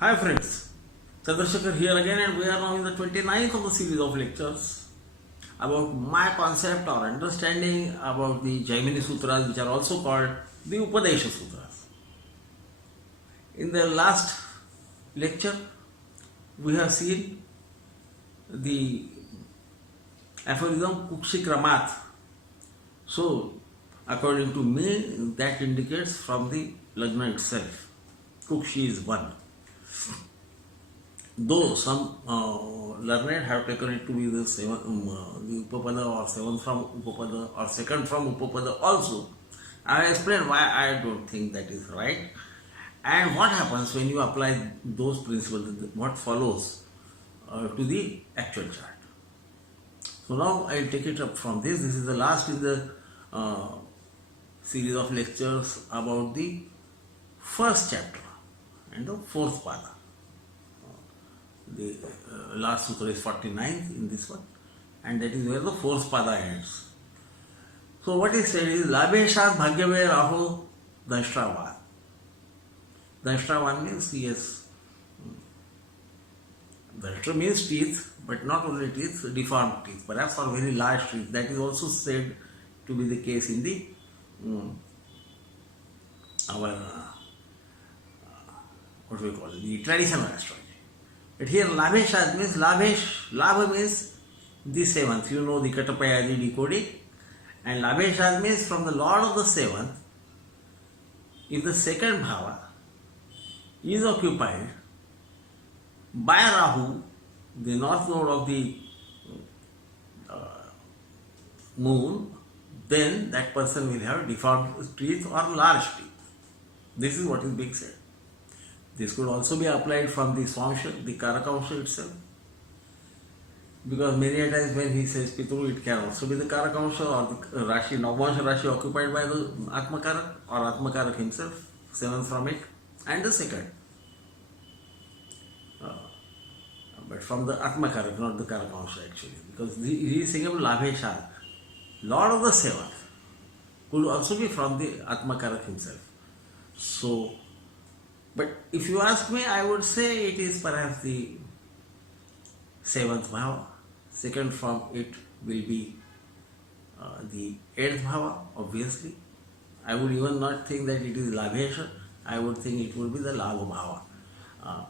Hi friends, Chandrasekhar here again, and we are now in the 29th of the series of lectures about my concept or understanding about the Jaimini Sutras, which are also called the Upadesha Sutras. In the last lecture, we have seen the aphorism Kukshikramat. So, according to me, that indicates from the Lagna itself. Kukshi is one. Though some learned have taken it to be the Upapada or seventh from Upapada or second from Upapada also, I explained why I don't think that is right and what happens when you apply those principles, what follows to the actual chart. So now I will take it up from this. This is the last in the series of lectures about the first chapter and the fourth pada. The last sutra is 49th in this one, and that is where the fourth pada ends. So what is said is Labeshat Bhagyave Rahu Danshravan. Danshravan means yes. Danshra means teeth, but not only teeth, deformed teeth, perhaps or very large teeth. That is also said to be the case in the our what do we call it, the traditional astrology. But here Labesha means Labha means the seventh. You know the Katapayadi decoding. And Labesha means from the Lord of the seventh, if the second bhava is occupied by Rahu, the north node of the moon, then that person will have deformed teeth or large teeth. This is what is being said. This could also be applied from the Swāmsha, the Karakansha itself. Because many a times when he says Pitru, it can also be the Karakansha or the Rashi, Navvansha Rashi occupied by the Atmakarak or Atmakarak himself, seventh from it, and the second. But from the Atmakarak, not the Karakansha actually. Because he is saying about Labhesha, Lord of the seventh, could also be from the Atmakarak himself. So, but if you ask me, I would say it is perhaps the seventh bhava. Second from it will be the eighth bhava, obviously. I would even not think that it is Labhesha. I would think it would be the Labha bhava.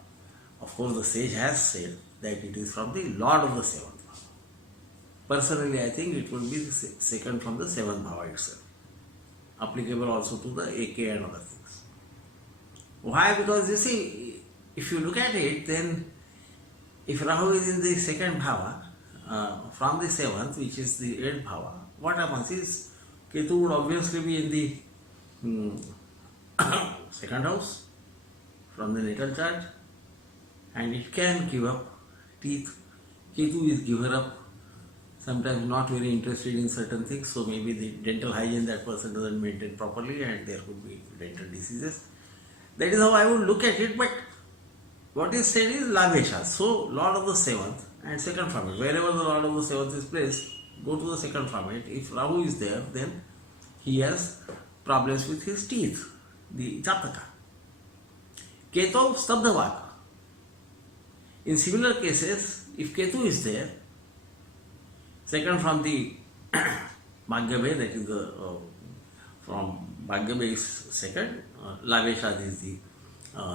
Of course, the sage has said that it is from the Lord of the seventh bhava. Personally, I think it would be the second from the seventh bhava itself. Applicable also to the AK and other things. Why? Because you see, if you look at it, then if Rahu is in the second bhava, from the seventh, which is the eighth bhava, what happens is Ketu would obviously be in the second house from the natal chart, and it can give up teeth. Ketu is giver up, sometimes not very interested in certain things, so maybe the dental hygiene that person doesn't maintain properly and there could be dental diseases. That is how I would look at it, but what is said is Labhesha. So, Lord of the seventh and second from it. Wherever the Lord of the seventh is placed, go to the second from it. If Rahu is there, then he has problems with his teeth, the Jataka. Ketu Stabdhavaka. In similar cases, if Ketu is there, second from the Bhagyabhe, that is the from Bhagyabhe is second, Labhesha is the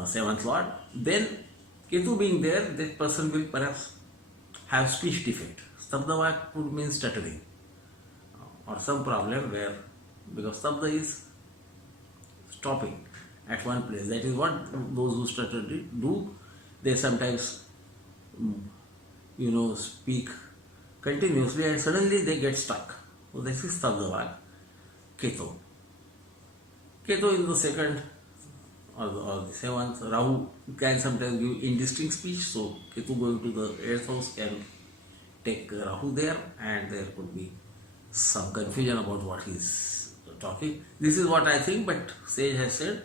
seventh lord, then Ketu being there, that person will perhaps have speech defect. Stabdava could mean stuttering or some problem where, because Stabda is stopping at one place. That is what those who stutter do. They sometimes, speak continuously and suddenly they get stuck. So this is Stabdava, Ketu. Ketu in the second or the seventh, Rahu can sometimes give indistinct speech, so Ketu going to the eighth house can take Rahu there and there could be some confusion about what he is talking. This is what I think, but sage has said,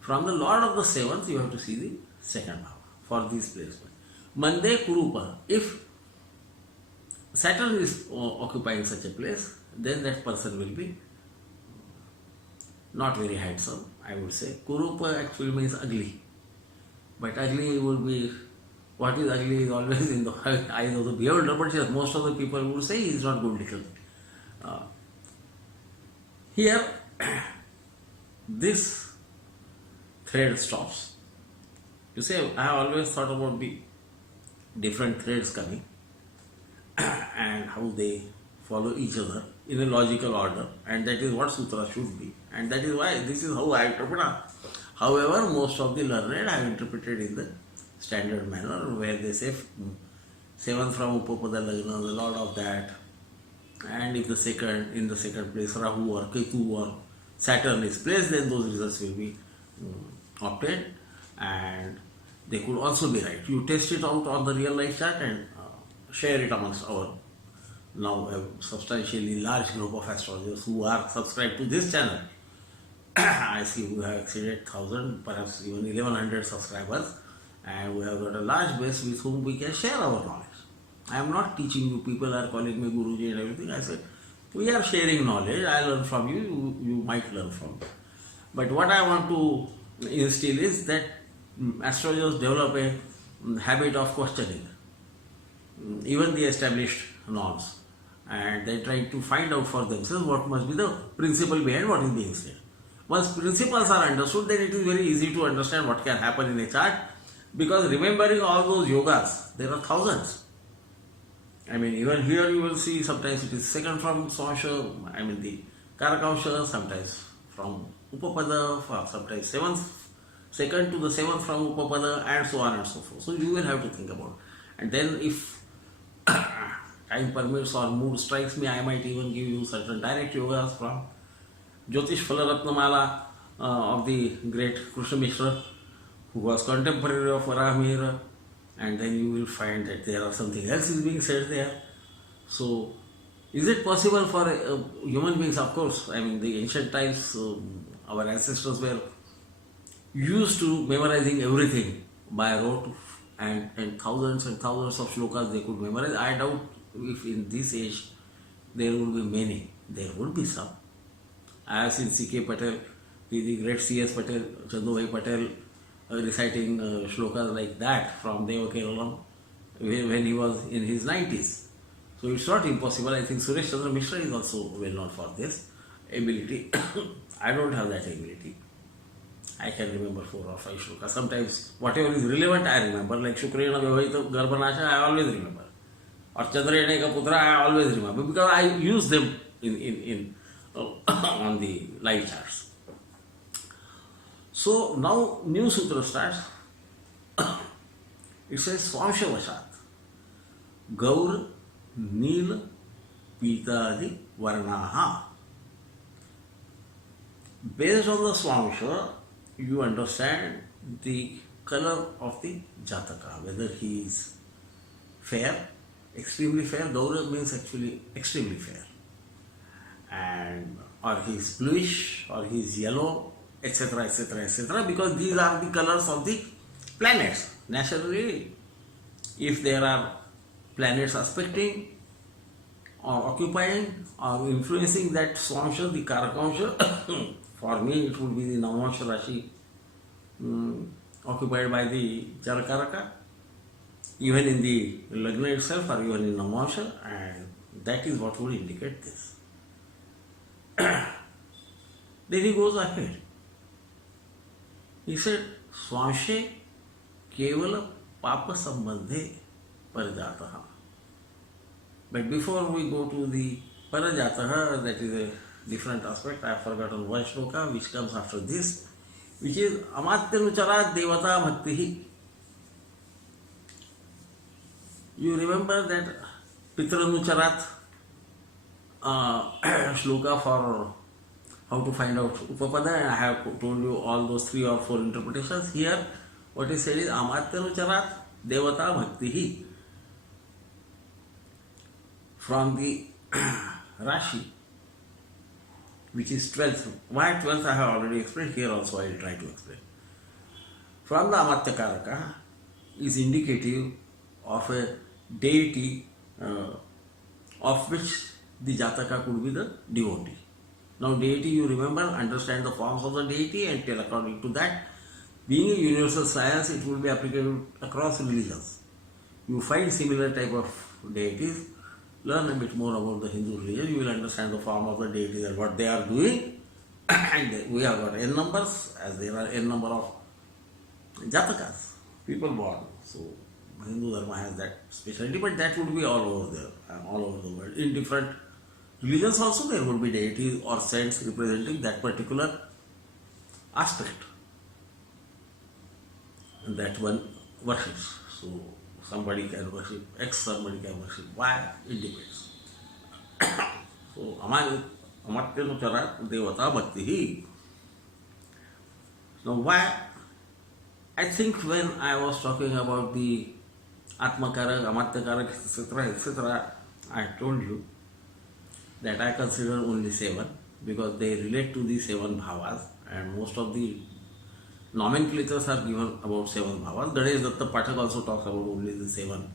from the Lord of the seventh you have to see the second bhava for this placement. Mande Kurupa, if Saturn is occupying such a place, then that person will be not very handsome, I would say. Kurupa actually means ugly. But ugly would be, what is ugly is always in the eyes of the beholder, but yes, most of the people would say he is not good looking. Here, this thread stops. You say, I have always thought about the different threads coming and how they follow each other in a logical order, and that is what sutra should be, and that is why this is how I interpret it. However, most of the learned have interpreted in the standard manner, where they say 7 from Upapada Lagna, the lord of that, and if in the second place Rahu or Ketu or Saturn is placed, then those results will be obtained, and they could also be right. You test it out on the real life chart and share it amongst our now a substantially large group of astrologers who are subscribed to this channel. I see we have exceeded 1,000, perhaps even 1,100 subscribers, and we have got a large base with whom we can share our knowledge. I am not teaching you, people are calling me Guruji and everything. I said, we are sharing knowledge, I learn from you, you might learn from me. But what I want to instill is that astrologers develop a habit of questioning even the established norms, and they try to find out for themselves what must be the principle behind what is being said. Once principles are understood, then it is very easy to understand what can happen in a chart, because remembering all those yogas, there are thousands. I mean, even here you will see sometimes it is second from Swāmsha, I mean the Karakansha, sometimes from Upapada, sometimes second to the 7th from Upapada, and so on and so forth. So you will have to think about it. And then if time permits or mood strikes me, I might even give you certain direct yogas from Jyotish Phalaratnamala of the great Krishna Mishra, who was contemporary of Varamihira, and then you will find that there are something else is being said there. So, is it possible for human beings? Of course, I mean the ancient times, our ancestors were used to memorizing everything by rote, and thousands and thousands of shlokas they could memorize. I doubt if in this age there would be many. There would be some. I have seen C.K. Patel, the great C.S. Patel, Chandubhai Patel reciting shlokas like that from Deva Keralam when he was in his 90s. So it's not impossible. I think Suresh Chandra Mishra is also well known for this ability. I don't have that ability. I can remember 4 or 5 shlokas. Sometimes whatever is relevant I remember, like Shukrena Vyavahita Garbhanasha I always remember. Or Chandrayane Ka Putra I always remember, because I use them in on the live charts. So now new sutra starts. It says Swāmsha Vashat Gaur Nila Pitadi Varnaha. Based on the Swāmsha, you understand the color of the Jataka, whether he is fair, extremely fair. Gaura means actually extremely fair, and or he is bluish, or he is yellow, etc., etc., etc., because these are the colors of the planets. Naturally, if there are planets aspecting or occupying or influencing that Swāmsha, the Karakansha, for me it would be the Navansha Rashi occupied by the Jalakaraka, even in the Lagna itself or even in Navansha, and that is what would indicate this. Then he goes ahead. He said, Swāmshe kevala papa sambandhe parajataha. But before we go to the parajataha, that is a different aspect. I have forgotten one shloka which comes after this, which is Amatyanucharat Devata Bhaktihi. You remember that Pitranucharat shloka for how to find out Upapada, and I have told you all those 3 or 4 interpretations. Here, what is said is Amatyanucharat Devata Bhaktihi. From the Rashi, which is 12th. Why 12th I have already explained, here also I will try to explain. From the Amatya Karaka is indicative of a deity of which the Jataka could be the devotee. Now deity, you remember, understand the forms of the deity and tell according to that. Being a universal science, it will be applicable across religions. You find similar type of deities, learn a bit more about the Hindu religion, you will understand the form of the deities and what they are doing. And we have got n numbers, as there are n number of jatakas, people born. So Hindu Dharma has that specialty, but that would be all over there, all over the world. In different religions also there would be deities or saints representing that particular aspect that one worships. So somebody can worship X, somebody can worship Y, it depends. So Amatyanu Charat Devata Bhakti. Now why? I think when I was talking about the Atmakarak, Amatyakarak, etc., I told you that I consider only 7 because they relate to the 7 bhavas, and most of the nomenclatures are given about 7 bhavas. Ganesh Datta Pathak also talks about only the 7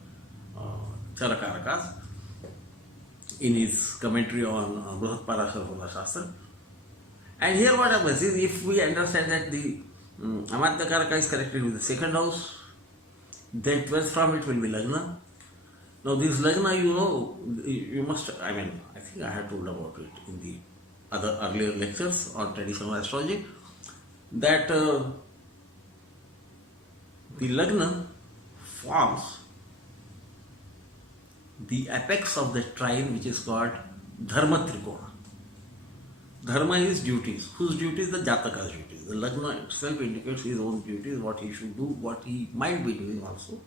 Charakarakas in his commentary on Brihat Parashara Shastra. And here what happens is, if we understand that the Amadyakaraka is connected with the second house, then 12th from it will be Lagna. Now this Lagna, you must, I think I had told about it in the other earlier lectures on traditional astrology, that the Lagna forms the apex of the trine which is called Dharma Trikona. Dharma is duties. Whose duties? The Jataka's duties. The Lagna itself indicates his own duties, what he should do, what he might be doing also.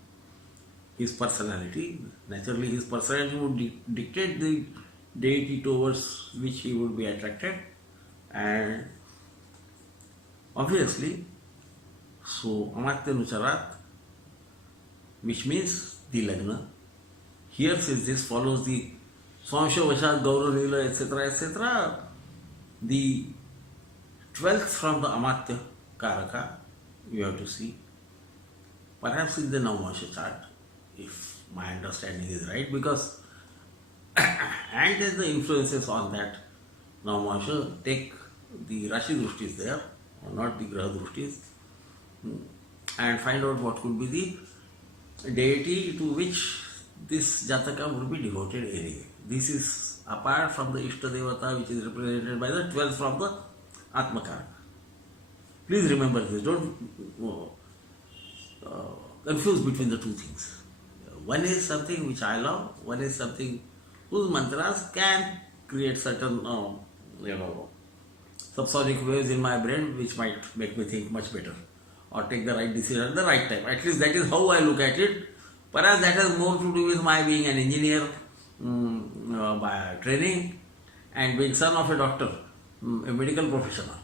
His personality. Naturally, his personality would dictate the deity towards which he would be attracted. And obviously, so Amatyanu Charat, which means the Lagna. Here, since this follows the Swāmsha, Vashat, Gaura, Nila, etc., the 12th from the Amatya Karaka, you have to see, perhaps in the Navamsha chart, if my understanding is right, because and then the influences on that Navamsha, take the Rashi Drushtis there, or not the Graha Drushtis, and find out what could be the deity to which this Jataka would be devoted anyway. This is apart from the Ishta Devata, which is represented by the 12th from the Atmakaraka. Please remember this, don't confuse between the two things. One is something which I love, one is something whose mantras can create certain subsonic waves in my brain which might make me think much better or take the right decision at the right time. At least that is how I look at it. Perhaps that has more to do with my being an engineer by training and being son of a doctor, a medical professional,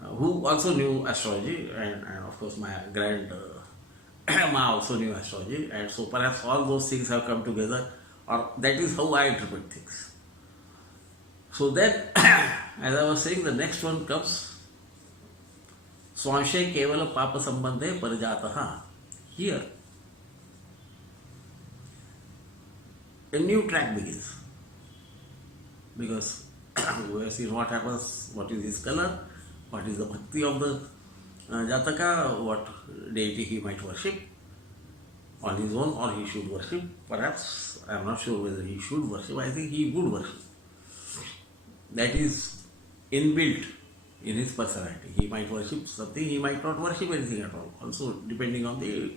who also knew astrology, and of course my grandma also knew astrology, and so perhaps all those things have come together, or that is how I interpret things. So then, as I was saying, the next one comes Swāmsha Kevala Papa Sambandhe Parajataha. Here, a new track begins, because we have seen what happens, what is his color, what is the bhakti of the Jataka, what deity he might worship on his own, or he should worship. Perhaps, I am not sure whether he should worship, I think he would worship. That is inbuilt in his personality. He might worship something, he might not worship anything at all, also depending on the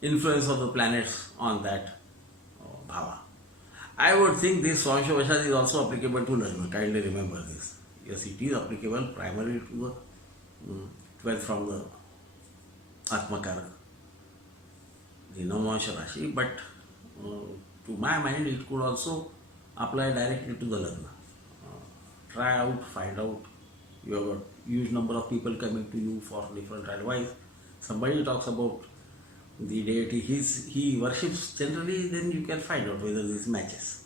influence of the planets on that bhava. I would think this Swāmsha Vashat is also applicable to Lagna. Kindly remember this. Yes, it is applicable primarily to the 12th from the Atmakaraka, the Navamsha Rashi, but to my mind it could also apply directly to the Lagna. Try out, find out. You have got huge number of people coming to you for different advice. Somebody talks about the deity he worships generally, then you can find out whether this matches.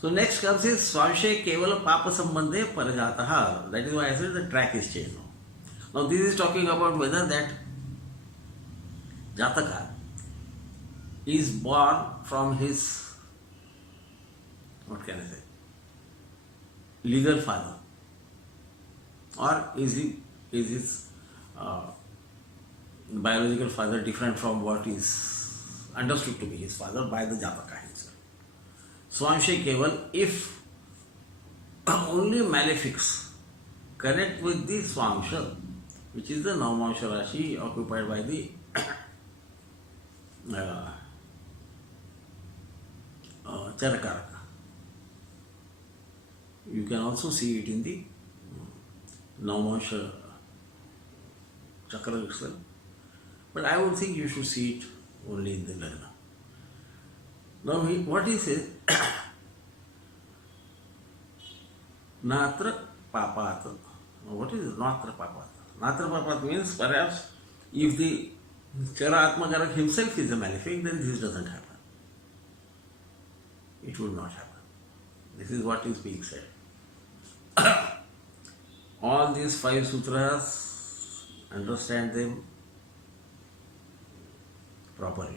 So next comes is Swāmsha Kevala Papa Sambandhe Parajataha. That is why I said the track is changed now. Now this is talking about whether that Jataka is born from his, what can I say, legal father, or is his uh, biological father different from what is understood to be his father by the Jataka himself. Swāmsha Keval, if only malefics connect with the Swāmsha, which is the Navamsha Rashi occupied by the Charakaraka. You can also see it in the Navamsha Chakra itself. But I would think you should see it only in the Lagna. Now, what he says, Natra Papat. What is Natra Papat? Natra Papat means perhaps if the Chara Atmakarak himself is a malefic, then this doesn't happen. It would not happen. This is what is being said. All these 5 sutras, understand them properly.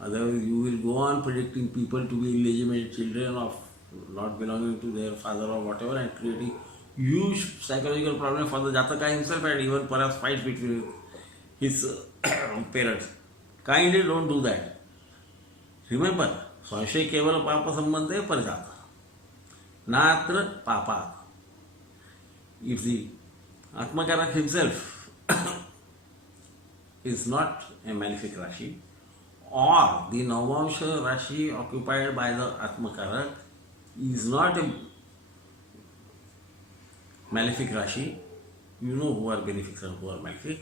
Otherwise, you will go on predicting people to be illegitimate children of not belonging to their father or whatever, and creating huge psychological problem for the Jataka himself, and even perhaps fight between his parents. Kindly don't do that. Remember, Swāmsha Kevala Papa Sambandhe Parjata. Natra Papa. If the Atmakarak himself is not a malefic Rashi, or the Navamsha Rashi occupied by the Atmakarak is not a malefic Rashi, you know who are benefics and who are malefic,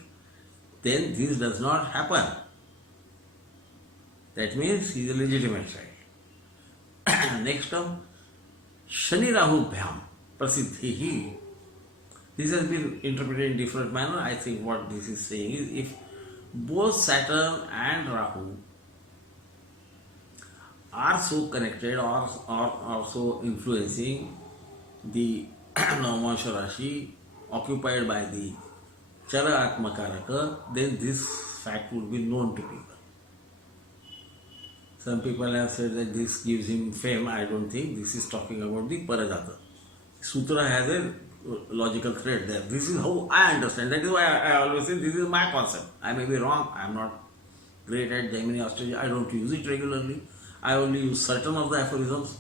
then this does not happen. That means he is a legitimate child. Next term, Shani Rahu Bhyam Prasiddhihi. This has been interpreted in different manner. I think what this is saying is, if both Saturn and Rahu are so connected or so influencing the Navamsha Rashi occupied by the Chara Atmakaraka, then this fact would be known to people. Some people have said that this gives him fame. I don't think. This is talking about the Parajata. Sutra has a logical thread there. This is how I understand. That is why I always say this is my concept. I may be wrong. I am not great at Jaimini Astrology. I don't use it regularly. I only use certain of the aphorisms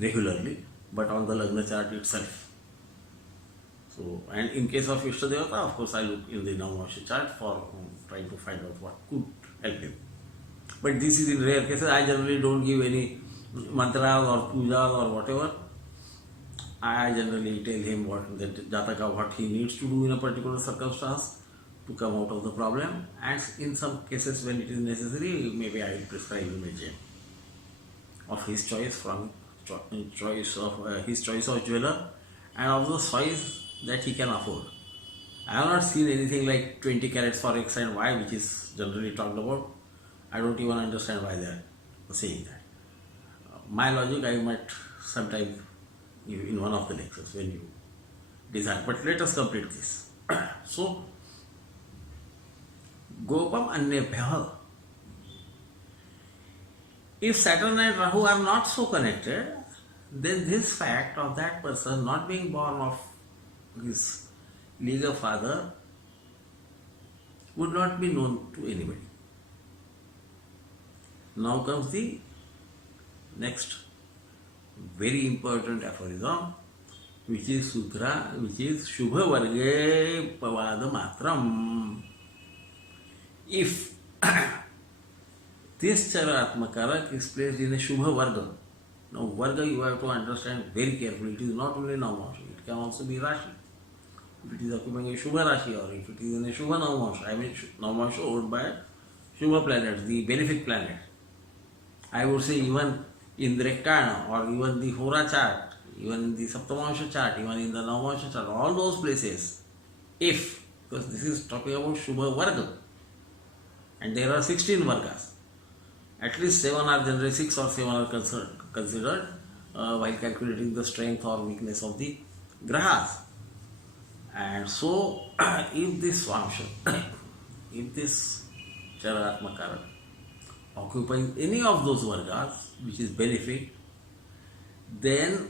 regularly, but on the Lagna chart itself. So, and in case of Ishtadevata, of course, I look in the Navamsha chart for trying to find out what could help him. But this is in rare cases. I generally don't give any mantras or pujas or whatever. I generally tell him what the Jataka, what he needs to do in a particular circumstance to come out of the problem, and in some cases when it is necessary, maybe I will prescribe him a gem of his choice, from his choice of jeweler, and of the size that he can afford. I have not seen anything like 20 carats for X and Y, which is generally talked about. I don't even understand why they are saying that. My logic I might sometime in one of the lectures when you desire. But let us complete this. So, Gopam Annebhyah. If Saturn and Rahu are not so connected, then this fact of that person not being born of his legal father would not be known to anybody. Now comes the next very important aphorism, which is sutra, which is Shubha Varge Pavada Matram. If this Chara Atmakarak is placed in a Shubha Varga, now Varga you have to understand very carefully, it is not only Navamsha, it can also be Rashi. If it is occupying a Shubha Rashi, or if it is in a Shubha Navamsha, I mean Navamsha owned by Shubha planets, the benefic planet. I would say even in the Rektana or even the Hora chart, even in the Saptamansha chart, even in the Navamsha chart, all those places, if, because this is talking about Shubha Varga, and there are 16 Vargas, at least 7 are generally 6 or 7 are considered while calculating the strength or weakness of the Grahas. And so, if this Swāmsha, if this Charaatmakarak occupies any of those Vargas, which is benefic, then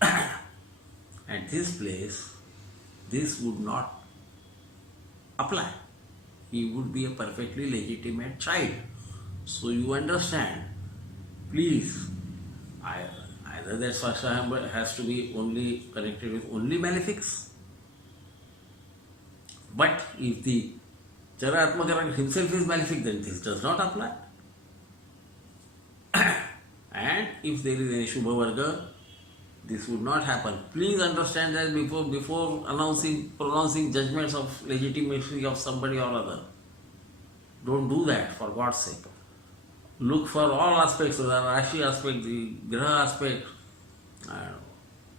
at this place, this would not apply. He would be a perfectly legitimate child. So you understand, please, either that Swāmsha has to be only connected with only malefics, but if the Chara Atmakara himself is malefic, then this does not apply. And if there is any Shubha Varga, this would not happen. Please understand that before pronouncing judgments of legitimacy of somebody or other. Don't do that, for God's sake. Look for all aspects, the Rashi aspect, the Graha aspect,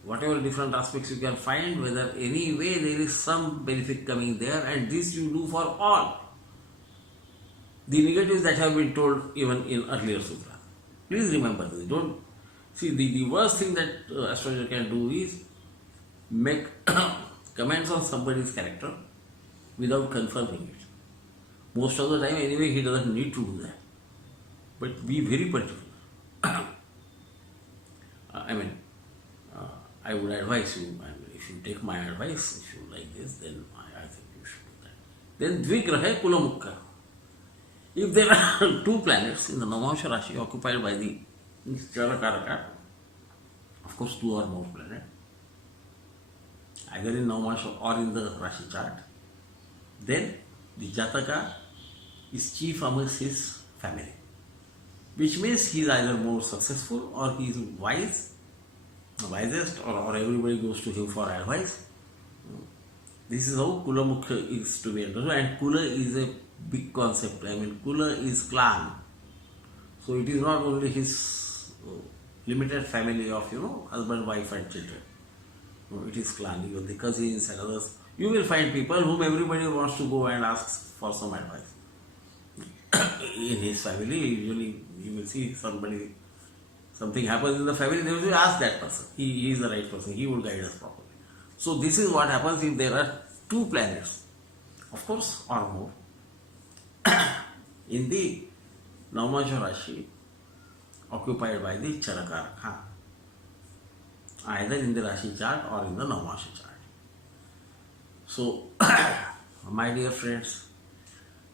whatever different aspects you can find, whether any way there is some benefit coming there, and this you do for all the negatives that have been told even in earlier sutra. Please remember this. Don't see the worst thing that astrologer can do is make comments on somebody's character without confirming it. Most of the time, anyway, he doesn't need to do that. But be very particular. I would advise you, if you take my advice, if you like this, then I think you should do that. Then Dvigraha Kulamukha. If there are two planets in the Navamsha Rashi occupied by the Charakaraka, of course 2 or more planets, either in Navamsha or in the Rashi chart, then the Jataka is chief amongst his family, which means he is either more successful or he is wise, the wisest, or everybody goes to him for advice. This is how Kula Mukha is to be understood, and Kula is a big concept. Kula is clan. So it is not only his limited family of, husband, wife and children. No, it is clan, even the cousins and others. You will find people whom everybody wants to go and ask for some advice. In his family, usually you will see something happens in the family, they will ask that person. He is the right person, he will guide us properly. So this is what happens if there are 2 planets, of course, or more, in the Navamsha Rashi occupied by the Charakaraka, either in the Rashi chart or in the Navamsha chart. So, my dear friends,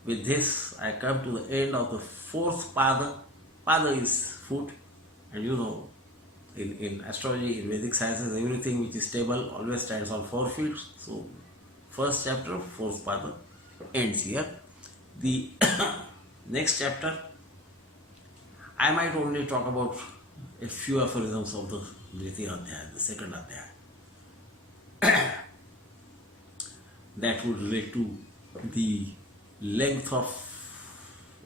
with this I come to the end of the 4th pada. Pada is foot, and in astrology, in Vedic sciences, everything which is stable always stands on 4 feet. So, first chapter, 4th pada, ends here. The next chapter, I might only talk about a few aphorisms of the Dvitiya Adhyaya, the 2nd Adhyaya. That would relate to the length of,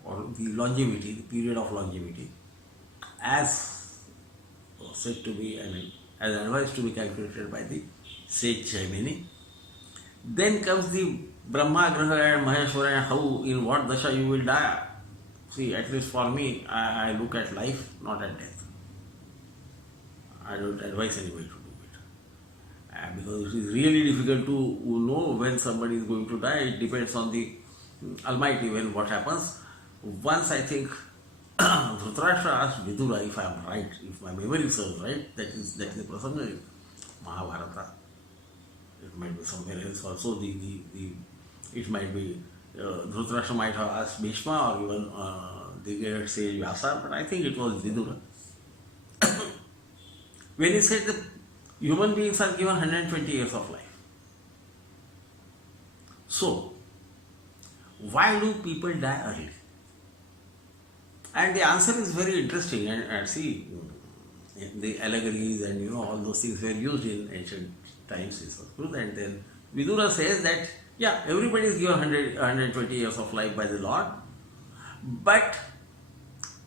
or the longevity, the period of longevity, as said to be, as advised to be calculated by the sage Jaimini. Then comes the Brahma, Graha and Maheshwara, and how, in what dasha you will die. See, at least for me, I look at life, not at death. I don't advise anybody to do it. Because it is really difficult to know when somebody is going to die. It depends on the Almighty when what happens. Once I think Dhritarashtra asked Vidura, if I am right, if my memory serves right, that is the prasanga in Mahabharata. It might be somewhere else also. It might be Dhritarashtra might have asked Bhishma or even the great sage Vyasa, but I think it was Vidura. When he said that human beings are given 120 years of life. So, why do people die early? And the answer is very interesting. And see, the allegories and all those things were used in ancient times in Sanskrit. And then Vidura says that, yeah, everybody is given 120 years of life by the Lord, but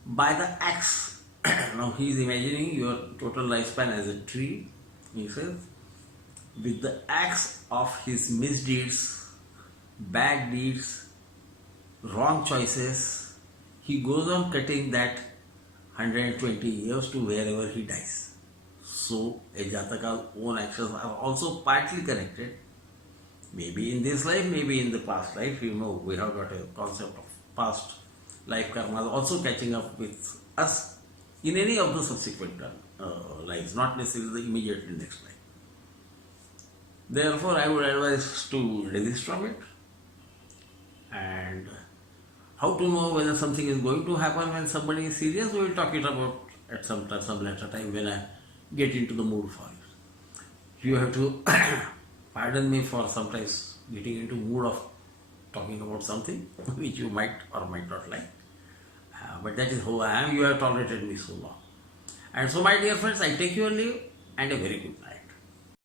by the axe. Now he is imagining your total lifespan as a tree, he says, with the axe of his misdeeds, bad deeds, wrong choices, he goes on cutting that 120 years to wherever he dies. So a Jataka's own actions are also partly connected. Maybe in this life, maybe in the past life, we have got a concept of past life karma also catching up with us in any of the subsequent lives, not necessarily the immediately next life. Therefore, I would advise to desist from it. And how to know whether something is going to happen when somebody is serious, we will talk it about at some later time when I get into the mood for it. You have to pardon me for sometimes getting into mood of talking about something which you might or might not like. But that is who I am. You have tolerated me so long. And so, my dear friends, I take your leave and a very good night.